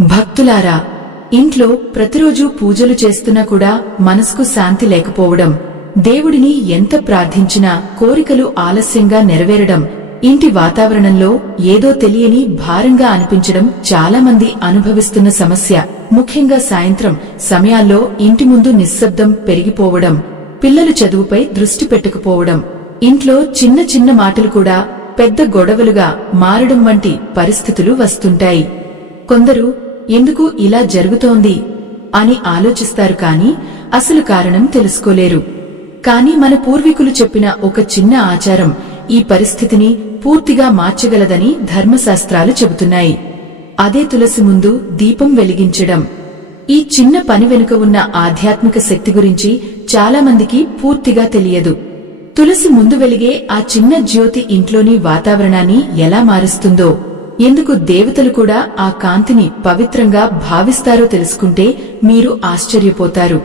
భక్తులారా, ఇంట్లో ప్రతిరోజూ పూజలు చేస్తున్నా కూడా మనసుకు శాంతి లేకపోవడం, దేవుడిని ఎంత ప్రార్థించినా కోరికలు ఆలస్యంగా నెరవేరడం, ఇంటి వాతావరణంలో ఏదో తెలియని భారంగా అనిపించడం చాలా మంది అనుభవిస్తున్న సమస్య. ముఖ్యంగా సాయంత్రం సమయాల్లో ఇంటి ముందు నిశ్శబ్దం పెరిగిపోవడం, పిల్లలు చదువుపై దృష్టి పెట్టకపోవడం, ఇంట్లో చిన్న చిన్న మాటలు కూడా పెద్ద గొడవలుగా మారడం వంటి పరిస్థితులు వస్తుంటాయి. కొందరు ఎందుకు ఇలా జరుగుతోంది అని ఆలోచిస్తారు, కాని అసలు కారణం తెలుసుకోలేరు. కాని మన పూర్వీకులు చెప్పిన ఒక చిన్న ఆచారం ఈ పరిస్థితిని పూర్తిగా మార్చగలదని ధర్మశాస్త్రాలు చెబుతున్నాయి. అదే తులసి ముందు దీపం వెలిగించడం. ఈ చిన్న పని వెనుక ఉన్న ఆధ్యాత్మిక శక్తి గురించి చాలా మందికి పూర్తిగా తెలియదు. తులసి ముందు వెలిగే ఆ చిన్న జ్యోతి ఇంట్లోని వాతావరణాన్ని ఎలా మారుస్తుందో, ఎందుకు దేవతలు కూడా ఆ కాంతిని పవిత్రంగా భావిస్తారో తెలుసుకుంటే మీరు ఆశ్చర్యపోతారు.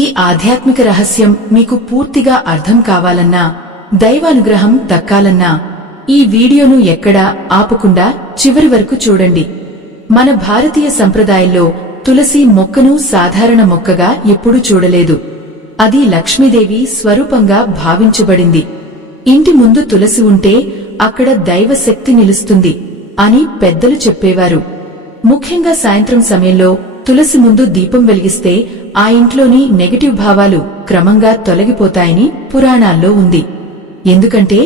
ఈ ఆధ్యాత్మిక రహస్యం మీకు పూర్తిగా అర్థం కావాలన్నా, దైవానుగ్రహం దక్కాలన్నా ఈ వీడియోను ఎక్కడా ఆపకుండా చివరి వరకు చూడండి. మన భారతీయ సంప్రదాయంలో తులసి మొక్కను సాధారణ మొక్కగా ఎప్పుడూ చూడలేదు. అది లక్ష్మీదేవి స్వరూపంగా భావించబడింది. ఇంటి ముందు తులసి ఉంటే అక్కడ దైవశక్తి నిలుస్తుంది అని పెద్దలు చెప్పేవారు. ముఖ్యంగా సాయంత్రం సమయంలో తులసి ముందు దీపం వెలిగిస్తే ఆ ఇంట్లోని నెగటివ్ భావాలు క్రమంగా తొలగిపోతాయని పురాణాల్లో ఉంది. ఎందుకంటే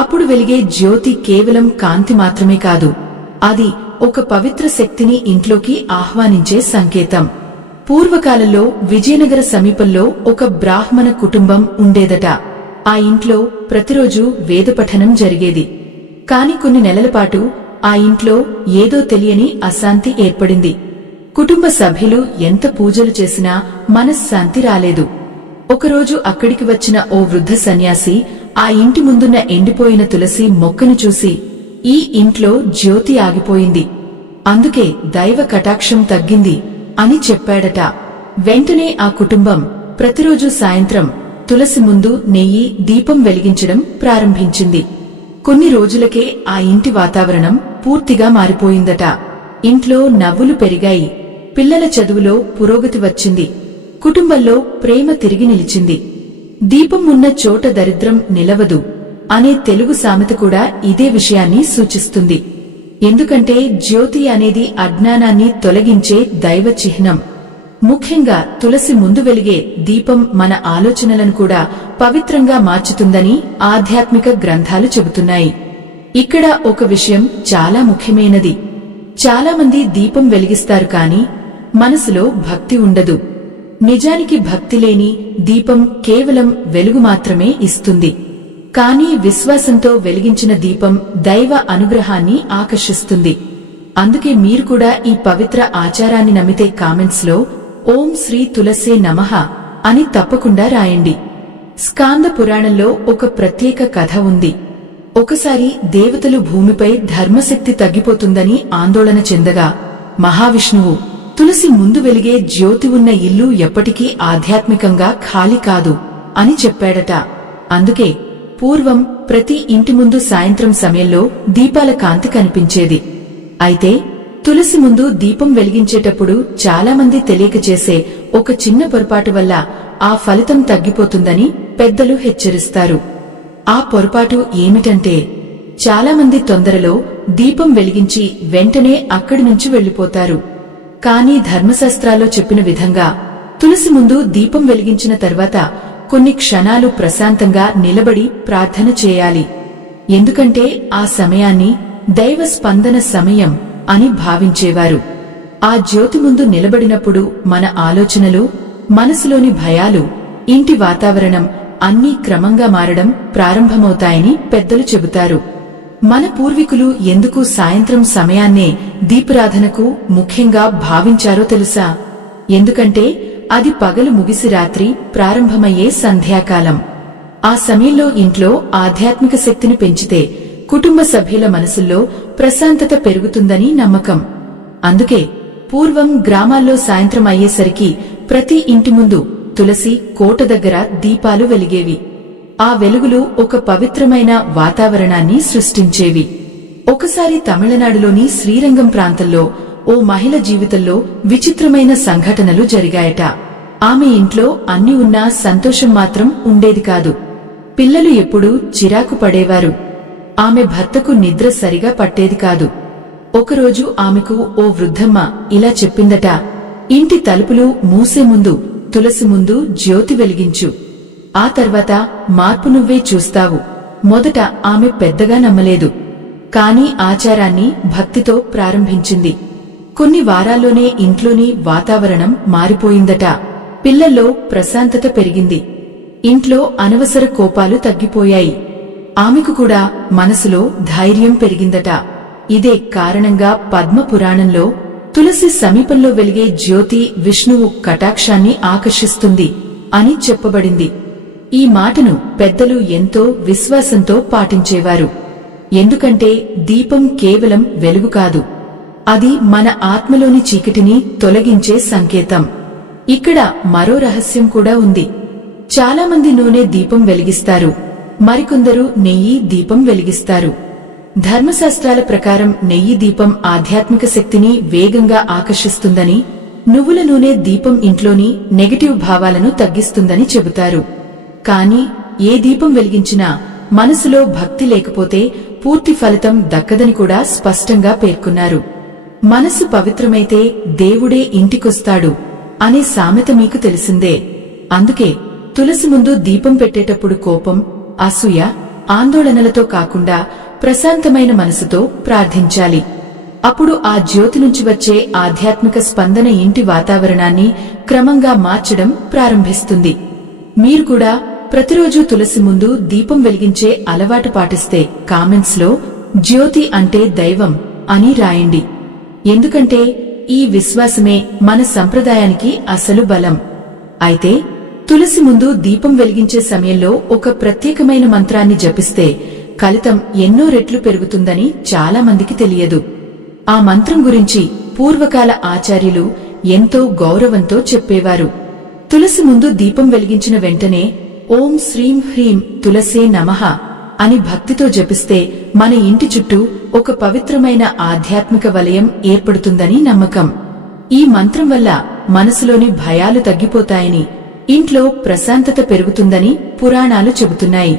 అప్పుడు వెలిగే జ్యోతి కేవలం కాంతి మాత్రమే కాదు, అది ఒక పవిత్ర శక్తిని ఇంట్లోకి ఆహ్వానించే సంకేతం. పూర్వకాలంలో విజయనగర సమీపంలో ఒక బ్రాహ్మణ కుటుంబం ఉండేదట. ఆ ఇంట్లో ప్రతిరోజు వేదపఠనం జరిగేది. కాని కొన్ని నెలల పాటు ఆ ఇంట్లో ఏదో తెలియని అశాంతి ఏర్పడింది. కుటుంబ సభ్యులు ఎంత పూజలు చేసినా మనశ్శాంతి రాలేదు. ఒకరోజు అక్కడికి వచ్చిన ఓ వృద్ధ సన్యాసి ఆ ఇంటి ముందున్న ఎండిపోయిన తులసి మొక్కను చూసి, ఈ ఇంట్లో జ్యోతి ఆగిపోయింది, అందుకే దైవ కటాక్షం తగ్గింది అని చెప్పాడట. వెంటనే ఆ కుటుంబం ప్రతిరోజు సాయంత్రం తులసి ముందు నెయ్యి దీపం వెలిగించడం ప్రారంభించింది. కొన్ని రోజులకే ఆ ఇంటి వాతావరణం పూర్తిగా మారిపోయిందట. ఇంట్లో నవ్వులు పెరిగాయి, పిల్లల చదువులో పురోగతి వచ్చింది, కుటుంబంలో ప్రేమ తిరిగి నిలిచింది. దీపం ఉన్న చోట దరిద్రం నిలవదు అనే తెలుగు సామెత కూడా ఇదే విషయాన్ని సూచిస్తుంది. ఎందుకంటే జ్యోతి అనేది అజ్ఞానాన్ని తొలగించే దైవ చిహ్నం. ముఖ్యంగా తులసి ముందు వెలిగే దీపం మన ఆలోచనలను కూడా పవిత్రంగా మార్చుతుందని ఆధ్యాత్మిక గ్రంథాలు చెబుతున్నాయి. ఇక్కడ ఒక విషయం చాలా ముఖ్యమైనది. చాలా మంది దీపం వెలిగిస్తారు, కాని మనసులో భక్తి ఉండదు. నిజానికి భక్తి లేని దీపం కేవలం వెలుగు మాత్రమే ఇస్తుంది. కానీ విశ్వాసంతో వెలిగించిన దీపం దైవ అనుగ్రహాన్ని ఆకర్షిస్తుంది. అందుకే మీరు కూడా ఈ పవిత్ర ఆచారాన్ని నమ్మితే కామెంట్స్ లో ఓం శ్రీ తులసే నమః అని తప్పకుండా రాయండి. స్కాంద పురాణంలో ఒక ప్రత్యేక కథ ఉంది. ఒకసారి దేవతలు భూమిపై ధర్మశక్తి తగ్గిపోతుందని ఆందోళన చెందగా మహావిష్ణువు తులసి ముందు వెలిగే జ్యోతి ఉన్న ఇల్లు ఎప్పటికీ ఆధ్యాత్మికంగా ఖాళీ కాదు అని చెప్పాడట. అందుకే పూర్వం ప్రతి ఇంటి ముందు సాయంత్రం సమయంలో దీపాల కాంతి కనిపించేది. అయితే తులసి ముందు దీపం వెలిగించేటప్పుడు చాలామంది తెలియక చేసే ఒక చిన్న పొరపాటు వల్ల ఆ ఫలితం తగ్గిపోతుందని పెద్దలు హెచ్చరిస్తారు. ఆ పొరపాటు ఏమిటంటే, చాలామంది తొందరలో దీపం వెలిగించి వెంటనే అక్కడి నుంచి వెళ్లిపోతారు. కానీ ధర్మశాస్త్రాల్లో చెప్పిన విధంగా తులసి ముందు దీపం వెలిగించిన తర్వాత కొన్ని క్షణాలు ప్రశాంతంగా నిలబడి ప్రార్థన చేయాలి. ఎందుకంటే ఆ సమయాన్ని దైవ స్పందన సమయం అని భావించేవారు. ఆ జ్యోతి ముందు నిలబడినప్పుడు మన ఆలోచనలు, మనసులోని భయాలు, ఇంటి వాతావరణం అన్నీ క్రమంగా మారడం ప్రారంభమవుతాయని పెద్దలు చెబుతారు. మన పూర్వీకులు ఎందుకు సాయంత్రం సమయాన్నే దీపారాధనకు ముఖ్యంగా భావించారో తెలుసా? ఎందుకంటే అది పగలు ముగిసి రాత్రి ప్రారంభమయ్యే సంధ్యాకాలం. ఆ సమయంలో ఇంట్లో ఆధ్యాత్మిక శక్తిని పెంచితే కుటుంబ సభ్యుల మనసుల్లో ప్రశాంతత పెరుగుతుందని నమ్మకం. అందుకే పూర్వం గ్రామాల్లో సాయంత్రం అయ్యేసరికి ప్రతి ఇంటి ముందు తులసి కోట దగ్గర దీపాలు వెలిగేవి. ఆ వెలుగులు ఒక పవిత్రమైన వాతావరణాన్ని సృష్టించేవి. ఒకసారి తమిళనాడులోని శ్రీరంగం ప్రాంతంలో ఓ మహిళ జీవితంలో విచిత్రమైన సంఘటనలు జరిగాయట. ఆమె ఇంట్లో అన్ని ఉన్నా సంతోషం మాత్రం ఉండేది కాదు. పిల్లలు ఎప్పుడూ చిరాకు పడేవారు. ఆమె భర్తకు నిద్ర సరిగా పట్టేది కాదు. ఒకరోజు ఆమెకు ఓ వృద్ధమ్మ ఇలా చెప్పిందట, ఇంటి తలుపులు మూసే ముందు తులసి ముందు జ్యోతి వెలిగించు, ఆ తర్వాత మార్పు నువ్వే చూస్తావు. మొదట ఆమె పెద్దగా నమ్మలేదు. కాని ఆచారాన్ని భక్తితో ప్రారంభించింది. కొన్ని వారాల్లోనే ఇంట్లోని వాతావరణం మారిపోయిందట. పిల్లల్లో ప్రశాంతత పెరిగింది. ఇంట్లో అనవసర కోపాలు తగ్గిపోయాయి. ఆమెకు కూడా మనసులో ధైర్యం పెరిగిందట. ఇదే కారణంగా పద్మ పురాణంలో తులసి సమీపంలో వెలిగే జ్యోతి విష్ణువు కటాక్షాన్ని ఆకర్షిస్తుంది అని చెప్పబడింది. ఈ మాటను పెద్దలు ఎంతో విశ్వాసంతో పాటించేవారు. ఎందుకంటే దీపం కేవలం వెలుగు కాదు, అది మన ఆత్మలోని చీకటిని తొలగించే సంకేతం. ఇక్కడ మరో రహస్యం కూడా ఉంది. చాలామంది నూనె దీపం వెలిగిస్తారు, మరికొందరు నెయ్యి దీపం వెలిగిస్తారు. ధర్మశాస్త్రాల ప్రకారం నెయ్యి దీపం ఆధ్యాత్మిక శక్తిని వేగంగా ఆకర్షిస్తుందని, నువ్వుల నూనె దీపం ఇంట్లోని నెగటివ్ భావాలను తగ్గిస్తుందని చెబుతారు. కాని ఏ దీపం వెలిగించినా మనసులో భక్తి లేకపోతే పూర్తి ఫలితం దక్కదని కూడా స్పష్టంగా పేర్కొన్నారు. మనసు పవిత్రమైతే దేవుడే ఇంటికొస్తాడు అనే సామెత మీకు తెలిసిందే. అందుకే తులసి ముందు దీపం పెట్టేటప్పుడు కోపం, అసూయ, ఆందోళనలతో కాకుండా ప్రశాంతమైన మనసుతో ప్రార్థించాలి. అప్పుడు ఆ జ్యోతి నుంచి వచ్చే ఆధ్యాత్మిక స్పందన ఇంటి వాతావరణాన్ని క్రమంగా మార్చడం ప్రారంభిస్తుంది. మీరు కూడా ప్రతిరోజు తులసి ముందు దీపం వెలిగించే అలవాటు పాటిస్తే కామెంట్స్ లో జ్యోతి అంటే దైవం అని రాయండి. ఎందుకంటే ఈ విశ్వాసమే మన సంప్రదాయానికి అసలు బలం. అయితే తులసి ముందు దీపం వెలిగించే సమయంలో ఒక ప్రత్యేకమైన మంత్రాన్ని జపిస్తే ఫలితం ఎన్నో రెట్లు పెరుగుతుందని చాలా మందికి తెలియదు. ఆ మంత్రం గురించి పూర్వకాల ఆచార్యులు ఎంతో గౌరవంతో చెప్పేవారు. తులసి ముందు దీపం వెలిగించిన వెంటనే ఓం శ్రీం హ్రీం తులసే నమః అని భక్తితో జపిస్తే మన ఇంటి చుట్టూ ఒక పవిత్రమైన ఆధ్యాత్మిక వలయం ఏర్పడుతుందని నమ్మకం. ఈ మంత్రం వల్ల మనసులోని భయాలు తగ్గిపోతాయని, ఇంట్లో ప్రశాంతత పెరుగుతుందని పురాణాలు చెబుతున్నాయి.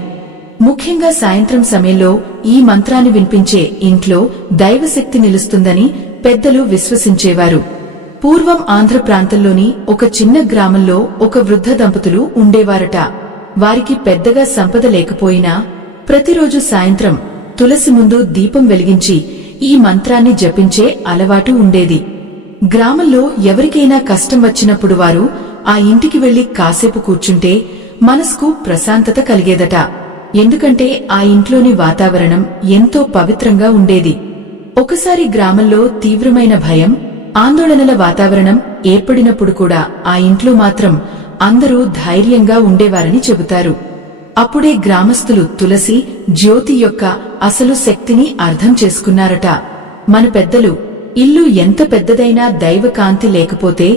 ముఖ్యంగా సాయంత్రం సమయంలో ఈ మంత్రాన్ని వినిపించే ఇంట్లో దైవశక్తి నిలుస్తుందని పెద్దలు విశ్వసించేవారు. పూర్వం ఆంధ్ర ప్రాంతంలోని ఒక చిన్న గ్రామంలో ఒక వృద్ధ దంపతులు ఉండేవారట. వారికి పెద్దగా సంపద లేకపోయినా ప్రతిరోజు సాయంత్రం తులసి ముందు దీపం వెలిగించి ఈ మంత్రాన్ని జపించే అలవాటు ఉండేది. గ్రామంలో ఎవరికైనా కష్టం వచ్చినప్పుడు వారు ఆ ఇంటికి వెళ్లి కాసేపు కూర్చుంటే మనసుకు ప్రశాంతత కలిగేదట. ఎందుకంటే ఆ ఇంట్లోని వాతావరణం ఎంతో పవిత్రంగా ఉండేది. ఒకసారి గ్రామంలో తీవ్రమైన భయం, ఆందోళనల వాతావరణం ఏర్పడినప్పుడు కూడా ఆ ఇంట్లో మాత్రం అందరూ ధైర్యంగా ఉండేవారని చెబుతారు. అప్పుడే గ్రామస్తులు తులసి జ్యోతి యొక్క అసలు శక్తిని అర్థం చేసుకున్నారట. మన పెద్దలు ఇల్లు ఎంత పెద్దదైనా దైవ కాంతి లేకపోతే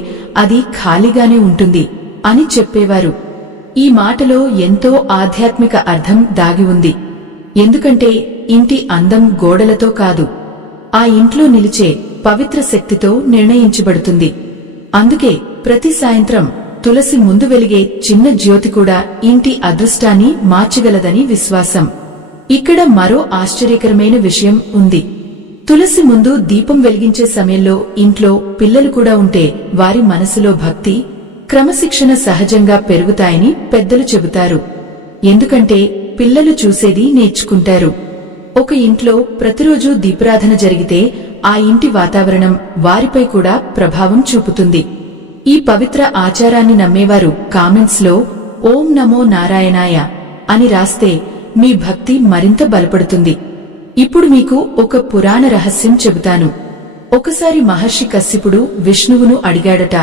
అది ఖాళీగానే ఉంటుంది అని చెప్పేవారు. ఈ మాటలో ఎంతో ఆధ్యాత్మిక అర్థం దాగి ఉంది. ఎందుకంటే ఇంటి అందం గోడలతో కాదు, ఆ ఇంట్లో నిలిచే పవిత్ర శక్తితో నిర్ణయించబడుతుంది. అందుకే ప్రతి సాయంత్రం తులసి ముందు వెలిగే చిన్న జ్యోతి కూడా ఇంటి అదృష్టాన్ని మార్చగలదని విశ్వాసం. ఇక్కడ మరో ఆశ్చర్యకరమైన విషయం ఉంది. తులసి ముందు దీపం వెలిగించే సమయంలో ఇంట్లో పిల్లలు కూడా ఉంటే వారి మనసులో భక్తి, క్రమశిక్షణ సహజంగా పెరుగుతాయని పెద్దలు చెబుతారు. ఎందుకంటే పిల్లలు చూసేది నేర్చుకుంటారు. ఒక ఇంట్లో ప్రతిరోజు దీపారాధన జరిగితే ఆ ఇంటి వాతావరణం వారిపై కూడా ప్రభావం చూపుతుంది. ఈ పవిత్ర ఆచారాన్ని నమ్మేవారు కామెంట్స్ లో ఓం నమో నారాయణాయ అని రాస్తే మీ భక్తి మరింత బలపడుతుంది. ఇప్పుడు మీకు ఒక పురాణ రహస్యం చెబుతాను. ఒకసారి మహర్షి కశ్యపుడు విష్ణువును అడిగాడట,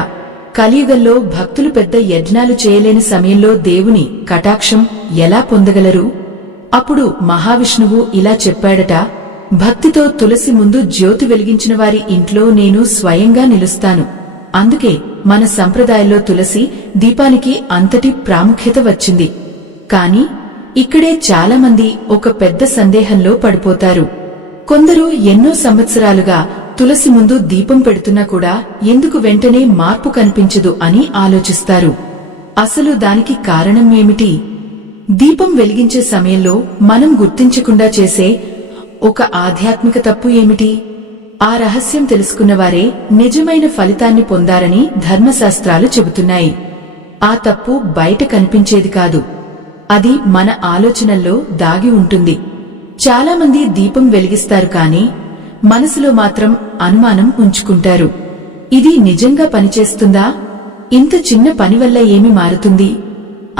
కలియుగంలో భక్తులు పెద్ద యజ్ఞాలు చేయలేని సమయంలో దేవుని కటాక్షం ఎలా పొందగలరు? అప్పుడు మహావిష్ణువు ఇలా చెప్పాడట, భక్తితో తులసి ముందు జ్యోతి వెలిగించిన వారి ఇంట్లో నేను స్వయంగా నిలుస్తాను. అందుకే మన సంప్రదాయంలో తులసి దీపానికి అంతటి ప్రాముఖ్యత వచ్చింది. కాని ఇక్కడే చాలామంది ఒక పెద్ద సందేహంలో పడిపోతారు. కొందరు ఎన్నో సంవత్సరాలుగా తులసి ముందు దీపం పెడుతున్నా కూడా ఎందుకు వెంటనే మార్పు కనిపించదు అని ఆలోచిస్తారు. అసలు దానికి కారణం ఏమిటి? దీపం వెలిగించే సమయంలో మనం గుర్తించకుండా చేసే ఒక ఆధ్యాత్మిక తప్పు ఏమిటి? ఆ రహస్యం తెలుసుకున్నవారే నిజమైన ఫలితాన్ని పొందారని ధర్మశాస్త్రాలు చెబుతున్నాయి. ఆ తప్పు బయట కనిపించేది కాదు, అది మన ఆలోచనల్లో దాగి ఉంటుంది. చాలామంది దీపం వెలిగిస్తారు కానీ మనసులో మాత్రం అనుమానం ఉంచుకుంటారు. ఇది నిజంగా పనిచేస్తుందా? ఇంత చిన్న పని వల్ల ఏమి మారుతుంది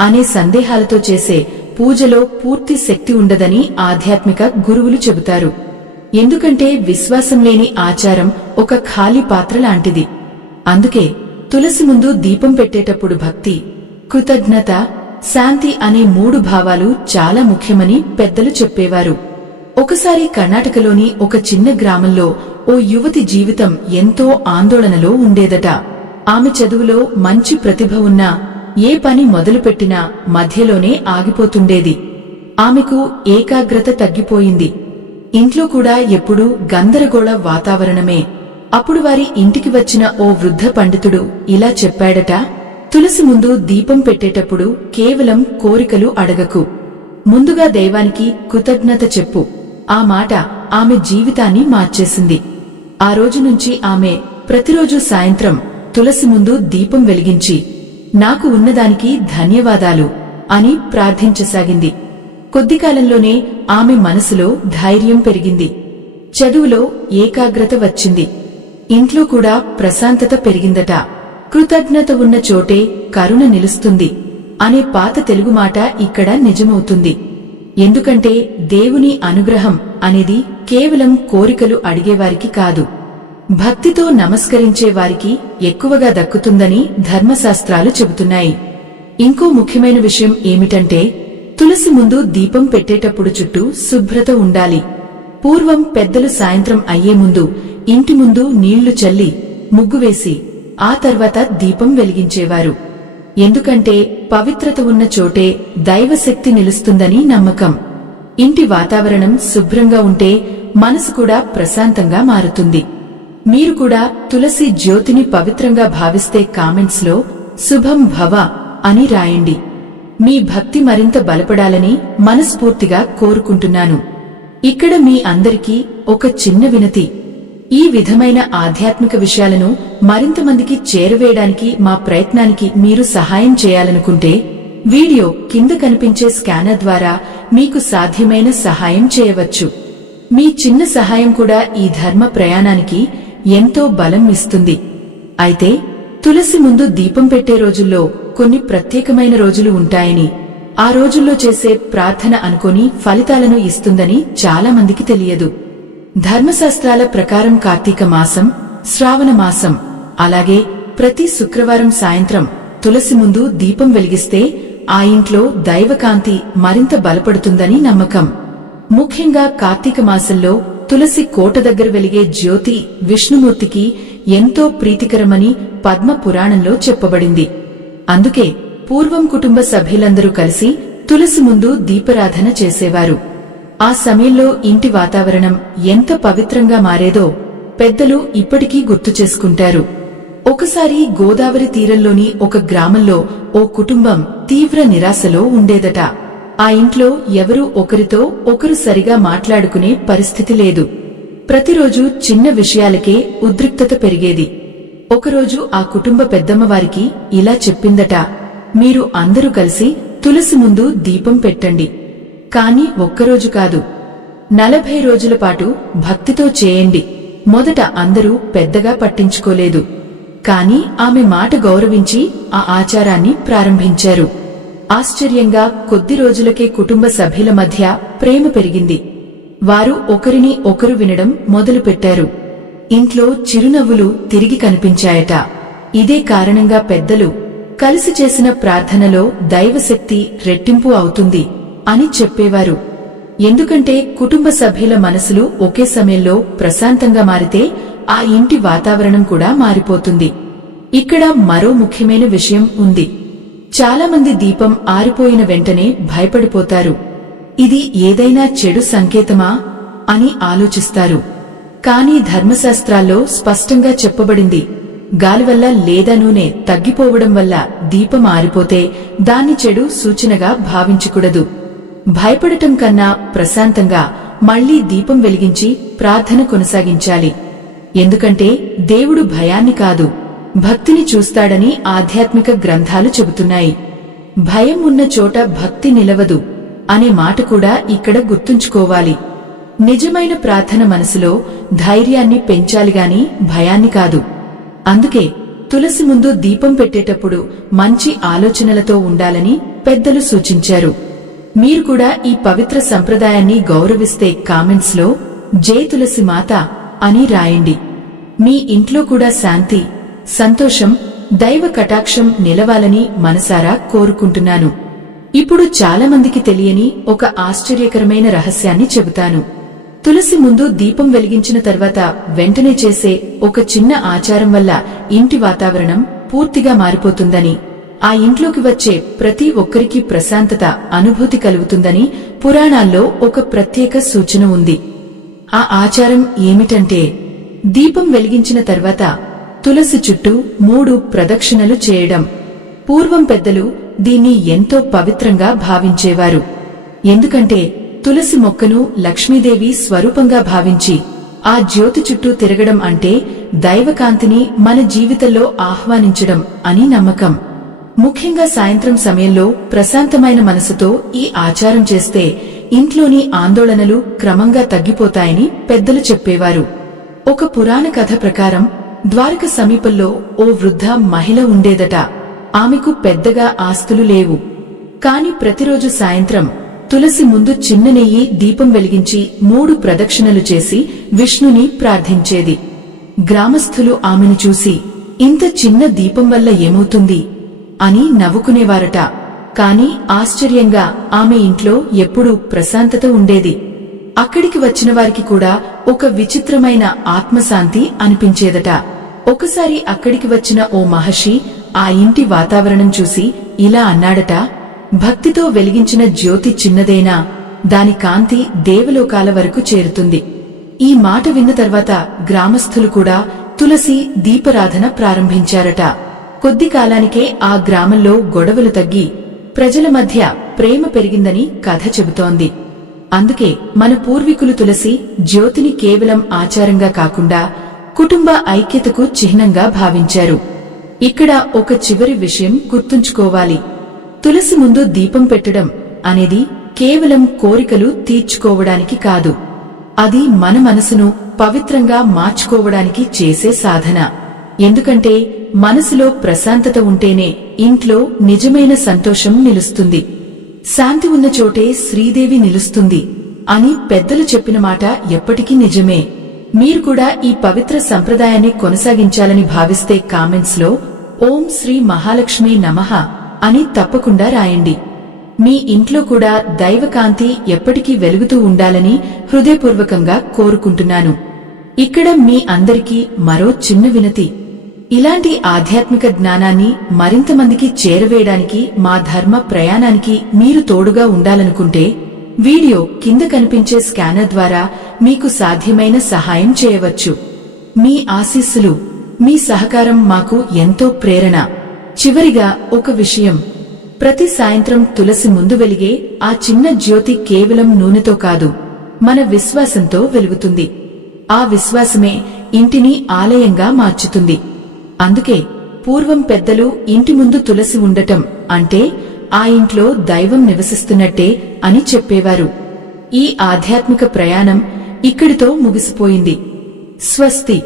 అనే సందేహాలతో చేసే పూజలో పూర్తి శక్తి ఉండదని ఆధ్యాత్మిక గురువులు చెబుతారు. ఎందుకంటే విశ్వాసం లేని ఆచారం ఒక ఖాళీ పాత్ర లాంటిది. అందుకే తులసి ముందు దీపం పెట్టేటప్పుడు భక్తి, కృతజ్ఞత, శాంతి అనే 3 భావాలు చాలా ముఖ్యమని పెద్దలు చెప్పేవారు. ఒకసారి కర్ణాటకలోని ఒక చిన్న గ్రామంలో ఓ యువతి జీవితం ఎంతో ఆందోళనలో ఉండేదట. ఆమె చదువులో మంచి ప్రతిభ ఉన్నా ఏ పని మొదలుపెట్టినా మధ్యలోనే ఆగిపోతుండేది. ఆమెకు ఏకాగ్రత తగ్గిపోయింది. ఇంట్లో కూడా ఎప్పుడూ గందరగోళ వాతావరణమే. అప్పుడు వారి ఇంటికి వచ్చిన ఓ వృద్ధ పండితుడు ఇలా చెప్పాడట, తులసి ముందు దీపం పెట్టేటప్పుడు కేవలం కోరికలు అడగకు, ముందుగా దైవానికి కృతజ్ఞత చెప్పు. ఆ మాట ఆమె జీవితాన్ని మార్చేసింది. ఆ రోజు నుంచి ఆమె ప్రతిరోజు సాయంత్రం తులసి ముందు దీపం వెలిగించి నాకు ఉన్నదానికి ధన్యవాదాలు అని ప్రార్థించసాగింది. కొద్దికాలంలోనే ఆమె మనసులో ధైర్యం పెరిగింది, చదువులో ఏకాగ్రత వచ్చింది, ఇంట్లో కూడా ప్రశాంతత పెరిగిందట. కృతజ్ఞత ఉన్న చోటే కరుణ నిలుస్తుంది అనే పాత తెలుగు మాట ఇక్కడ నిజమవుతుంది. ఎందుకంటే దేవుని అనుగ్రహం అనేది కేవలం కోరికలు అడిగేవారికి కాదు, భక్తితో నమస్కరించే వారికి ఎక్కువగా దక్కుతుందని ధర్మశాస్త్రాలు చెబుతున్నాయి. ఇంకో ముఖ్యమైన విషయం ఏమిటంటే తులసి ముందు దీపం పెట్టేటప్పుడు చుట్టూ శుభ్రత ఉండాలి. పూర్వం పెద్దలు సాయంత్రం అయ్యే ముందు ఇంటి ముందు నీళ్లు చల్లి ముగ్గు వేసి ఆ తర్వాత దీపం వెలిగించేవారు. ఎందుకంటే పవిత్రత ఉన్న చోటే దైవశక్తి నిలుస్తుందని నమ్మకం. ఇంటి వాతావరణం శుభ్రంగా ఉంటే మనసు కూడా ప్రశాంతంగా మారుతుంది. మీరు కూడా తులసి జ్యోతిని పవిత్రంగా భావిస్తే కామెంట్స్ లో శుభం భవ అని రాయండి. మీ భక్తి మరింత బలపడాలని మనస్ఫూర్తిగా కోరుకుంటున్నాను. ఇక్కడ మీ అందరికీ ఒక చిన్న వినతి. ఈ విధమైన ఆధ్యాత్మిక విషయాలను మరింత మందికి చేరవేయడానికి మా ప్రయత్నానికి మీరు సహాయం చేయాలనుకుంటే వీడియో కింద కనిపించే స్కానర్ ద్వారా మీకు సాధ్యమైన సహాయం చేయవచ్చు. మీ చిన్న సహాయం కూడా ఈ ధర్మ ప్రయాణానికి ఎంతో బలం ఇస్తుంది. అయితే తులసి ముందు దీపం పెట్టే రోజుల్లో కొన్ని ప్రత్యేకమైన రోజులు ఉంటాయని, ఆ రోజుల్లో చేసే ప్రార్థన అనుకొని ఫలితాలను ఇస్తుందని చాలా మందికి తెలియదు. ధర్మశాస్త్రాల ప్రకారం కార్తీక మాసం, శ్రావణ మాసం, అలాగే ప్రతి శుక్రవారం సాయంత్రం తులసి ముందు దీపం వెలిగిస్తే ఆ ఇంట్లో దైవకాంతి మరింత బలపడుతుందని నమ్మకం. ముఖ్యంగా కార్తీక మాసంలో తులసి కోట దగ్గర వెలిగే జ్యోతి విష్ణుమూర్తికి ఎంతో ప్రీతికరమని పద్మ పురాణంలో చెప్పబడింది. అందుకే పూర్వం కుటుంబ సభ్యులందరూ కలిసి తులసి ముందు దీపారాధన చేసేవారు. ఆ సమయంలో ఇంటి వాతావరణం ఎంత పవిత్రంగా మారేదో పెద్దలు ఇప్పటికీ గుర్తు చేసుకుంటారు. ఒకసారి గోదావరి తీరంలోని ఒక గ్రామంలో ఓ కుటుంబం తీవ్ర నిరాశలో ఉండేదట. ఆ ఇంట్లో ఎవరూ ఒకరితో ఒకరు సరిగా మాట్లాడుకునే పరిస్థితి లేదు. ప్రతిరోజు చిన్న విషయాలకే ఉద్రిక్తత పెరిగేది. ఒకరోజు ఆ కుటుంబ పెద్దమ్మవారికి ఇలా చెప్పిందట, మీరు అందరూ కలిసి తులసి ముందు దీపం పెట్టండి, కాని ఒక్కరోజు కాదు, 40 రోజుల పాటు భక్తితో చేయండి. మొదట అందరూ పెద్దగా పట్టించుకోలేదు, కాని ఆమె మాట గౌరవించి ఆ ఆచారాన్ని ప్రారంభించారు. ఆశ్చర్యంగా కొద్ది రోజులకే కుటుంబ సభ్యుల మధ్య ప్రేమ పెరిగింది. వారు ఒకరిని ఒకరు వినడం మొదలుపెట్టారు. ఇంట్లో చిరునవ్వులు తిరిగి కనిపించాయట. ఇదే కారణంగా పెద్దలు కలిసి చేసిన ప్రార్థనలో దైవశక్తి రెట్టింపు అవుతుంది అని చెప్పేవారు. ఎందుకంటే కుటుంబ సభ్యుల మనసులు ఒకే సమయంలో ప్రశాంతంగా మారితే ఆ ఇంటి వాతావరణం కూడా మారిపోతుంది. ఇక్కడ మరో ముఖ్యమైన విషయం ఉంది. చాలా మంది దీపం ఆరిపోయిన వెంటనే భయపడిపోతారు. ఇది ఏదైనా చెడు సంకేతమా అని ఆలోచిస్తారు. కానీ ధర్మశాస్త్రాల్లో స్పష్టంగా చెప్పబడింది, గాలి వల్ల లేదా నూనె తగ్గిపోవడం వల్ల దీపం ఆరిపోతే దాన్ని చెడు సూచనగా భావించకూడదు. భయపడటం కన్నా ప్రశాంతంగా మళ్లీ దీపం వెలిగించి ప్రార్థన కొనసాగించాలి. ఎందుకంటే దేవుడు భయాన్ని కాదు, భక్తిని చూస్తాడని ఆధ్యాత్మిక గ్రంథాలు చెబుతున్నాయి. భయం ఉన్న చోట భక్తి నిలవదు అనే మాట కూడా ఇక్కడ గుర్తుంచుకోవాలి. నిజమైన ప్రార్థన మనసులో ధైర్యాన్ని పెంచాలిగాని భయాన్ని కాదు. అందుకే తులసి ముందు దీపం పెట్టేటప్పుడు మంచి ఆలోచనలతో ఉండాలని పెద్దలు సూచించారు. మీరు కూడా ఈ పవిత్ర సంప్రదాయాన్ని గౌరవిస్తే కామెంట్స్ లో జై తులసి మాత అని రాయండి. మీ ఇంట్లో కూడా శాంతి, సంతోషం, దైవ కటాక్షం నిలవాలని మనసారా కోరుకుంటున్నాను. ఇప్పుడు చాలా మందికి తెలియని ఒక ఆశ్చర్యకరమైన రహస్యాన్ని చెబుతాను. తులసి ముందు దీపం వెలిగించిన తర్వాత వెంటనే చేసే ఒక చిన్న ఆచారం వల్ల ఇంటి వాతావరణం పూర్తిగా మారిపోతుందని, ఆ ఇంట్లోకి వచ్చే ప్రతి ఒక్కరికి ప్రశాంతత అనుభూతి కలుగుతుందని పురాణాల్లో ఒక ప్రత్యేక సూచన ఉంది. ఆ ఆచారం ఏమిటంటే, దీపం వెలిగించిన తర్వాత తులసి చుట్టూ 3 ప్రదక్షిణలు చేయడం. పూర్వం పెద్దలు దీన్ని ఎంతో పవిత్రంగా భావించేవారు. ఎందుకంటే తులసి మొక్కను లక్ష్మీదేవి స్వరూపంగా భావించి ఆ జ్యోతి చుట్టూ తిరగడం అంటే దైవకాంతిని మన జీవితంలో ఆహ్వానించడం అని నమ్మకం. ముఖ్యంగా సాయంత్రం సమయంలో ప్రశాంతమైన మనసుతో ఈ ఆచారం చేస్తే ఇంట్లోని ఆందోళనలు క్రమంగా తగ్గిపోతాయని పెద్దలు చెప్పేవారు. ఒక పురాణ కథ ప్రకారం ద్వారక సమీపంలో ఓ వృద్ధ మహిళ ఉండేదట. ఆమెకు పెద్దగా ఆస్తులు లేవు. కాని ప్రతిరోజు సాయంత్రం తులసి ముందు చిన్న నెయ్యి దీపం వెలిగించి 3 ప్రదక్షిణలు చేసి విష్ణుని ప్రార్థించేది. గ్రామస్థులు ఆమెను చూసి, ఇంత చిన్న దీపం వల్ల ఏమవుతుంది అని నవ్వుకునేవారట. కాని ఆశ్చర్యంగా ఆమె ఇంట్లో ఎప్పుడూ ప్రశాంతత ఉండేది. అక్కడికి వచ్చిన వారికి కూడా ఒక విచిత్రమైన ఆత్మశాంతి అనిపించేదట. ఒకసారి అక్కడికి వచ్చిన ఓ మహర్షి ఆ ఇంటి వాతావరణం చూసి ఇలా అన్నాడట, భక్తితో వెలిగించిన జ్యోతి చిన్నదైనా దాని కాంతి దేవలోకాల వరకు చేరుతుంది. ఈ మాట విన్న తర్వాత గ్రామస్థులు కూడా తులసి దీపారాధన ప్రారంభించారట. కొద్ది కాలానికే ఆ గ్రామంలో గొడవలు తగ్గి ప్రజల మధ్య ప్రేమ పెరిగిందని కథ చెబుతోంది. అందుకే మన పూర్వీకులు తులసి జ్యోతిని కేవలం ఆచారంగా కాకుండా కుటుంబ ఐక్యతకు చిహ్నంగా భావించారు. ఇక్కడ ఒక చివరి విషయం గుర్తుంచుకోవాలి. తులసి ముందు దీపం పెట్టడం అనేది కేవలం కోరికలు తీర్చుకోవడానికి కాదు. అది మన మనసును పవిత్రంగా మార్చుకోవడానికి చేసే సాధన. ఎందుకంటే మనసులో ప్రశాంతత ఉంటేనే ఇంట్లో నిజమైన సంతోషం నిలుస్తుంది. శాంతి ఉన్న చోటే శ్రీదేవి నిలుస్తుంది అని పెద్దలు చెప్పిన మాట ఎప్పటికీ నిజమే. మీరు కూడా ఈ పవిత్ర సంప్రదాయాన్ని కొనసాగించాలని భావిస్తే కామెంట్స్ లో ఓం శ్రీ మహాలక్ష్మీ నమః అని తప్పకుండా రాయండి. మీ ఇంట్లో కూడా దైవకాంతి ఎప్పటికీ వెలుగుతూ ఉండాలని హృదయపూర్వకంగా కోరుకుంటున్నాను. ఇక్కడ మీ అందరికీ మరో చిన్న వినతి. ఇలాంటి ఆధ్యాత్మిక జ్ఞానాన్ని మరింత మందికి చేరవేయడానికి మా ధర్మ ప్రయాణానికి మీరు తోడుగా ఉండాలనుకుంటే వీడియో కింద కనిపించే స్కానర్ ద్వారా మీకు సాధ్యమైన సహాయం చేయవచ్చు. మీ ఆశీస్సులు, మీ సహకారం మాకు ఎంతో ప్రేరణ. చివరిగా ఒక విషయం, ప్రతి సాయంత్రం తులసి ముందు వెలిగే ఆ చిన్న జ్యోతి కేవలం నూనెతో కాదు, మన విశ్వాసంతో వెలుగుతుంది. ఆ విశ్వాసమే ఇంటిని ఆలయంగా మార్చుతుంది. అందుకే పూర్వం పెద్దలు ఇంటి ముందు తులసి ఉండటం అంటే ఆ ఇంట్లో దైవం నివసిస్తున్నట్టే అని చెప్పేవారు. ఈ ఆధ్యాత్మిక ప్రయాణం ఇక్కడితో ముగిసిపోయింది. స్వస్తి.